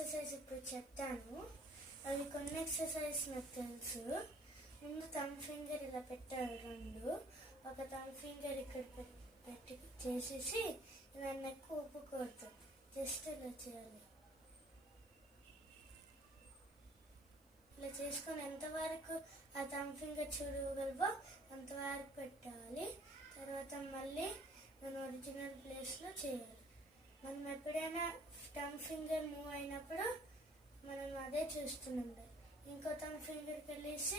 Exercise ఇప్పుడు చెప్తాను. అవి కొన్ని ఎక్సర్సైజ్ నాకు తెలుసు. ముందు థంబ్ ఫింగర్ ఇలా పెట్టాలి, రెండు. ఒక థంబ్ ఫింగర్ ఇక్కడ పెట్టి చేసేసి ఇలా నెక్ ఊపుకూడదు, జస్ట్ ఇలా చేయాలి. ఇలా చేసుకొని ఎంతవరకు ఆ థంబ్ ఫింగర్ చూడగలవో అంతవరకు పెట్టాలి. తర్వాత మళ్ళీ మన ఒరిజినల్ ప్లేస్లో చేయాలి. మనం ఎప్పుడైనా థంబ్ ఫింగర్ మూవ్ అయినప్పుడు మనం అదే చూస్తున్నాం. ఇంకో థంబ్ ఫింగర్కి వెళ్ళేసి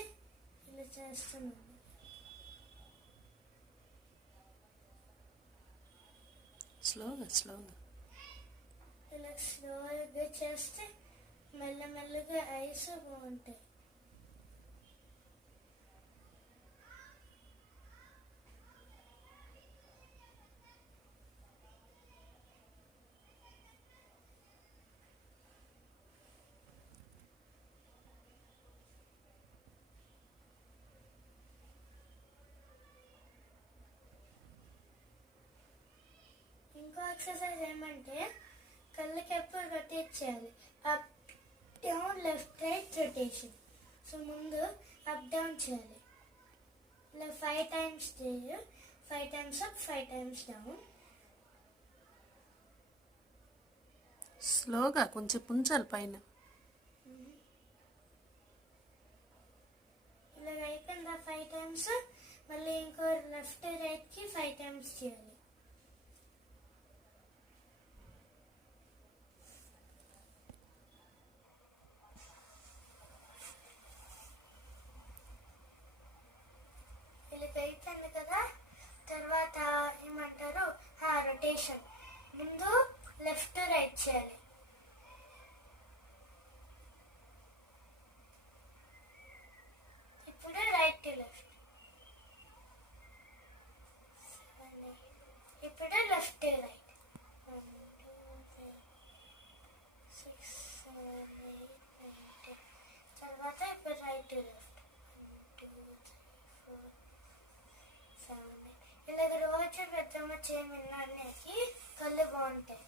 ఇలా చేస్తున్నాం. స్లోగా ఇలా స్లోగా చేస్తే మెల్లమెల్లగా ఐస్ బాగుంటాయి. ఇంకో ఎక్సర్సైజ్ ఏమంటే కళ్ళకి ఎప్పుడు రొటేట్ చేయాలి. Up down left right rotation. So ముందు అప్ డౌన్ చేయాలి. ఇలా 5 times చేయాలి. 5 times అప్, 5 times డౌన్. స్లోగా కొంచెం పుంచాలి పైన. ఇలా అయిపోయిందా 5 times? మళ్ళీ ఇంకో లెఫ్ట్ రైట్ కి 5 times చేయాలి. అయిపోయింది కదా. తర్వాత ఏమంటారు, రొటేషన్. ముందు లెఫ్ట్ రైట్ చేయాలి. ఇప్పుడు రైట్ టు లెఫ్ట్. ఇప్పుడు లెఫ్ట్ టు రైట్. 1 2 3 6 7 8 9 10. తర్వాత ఇప్పుడు రైట్ టు లెఫ్ట్. 1 2 3 4 7 8. ఇలాగ రోజు పెద్దమ్మ చేయమన్నాకి కళ్ళు బాగుంటాయి.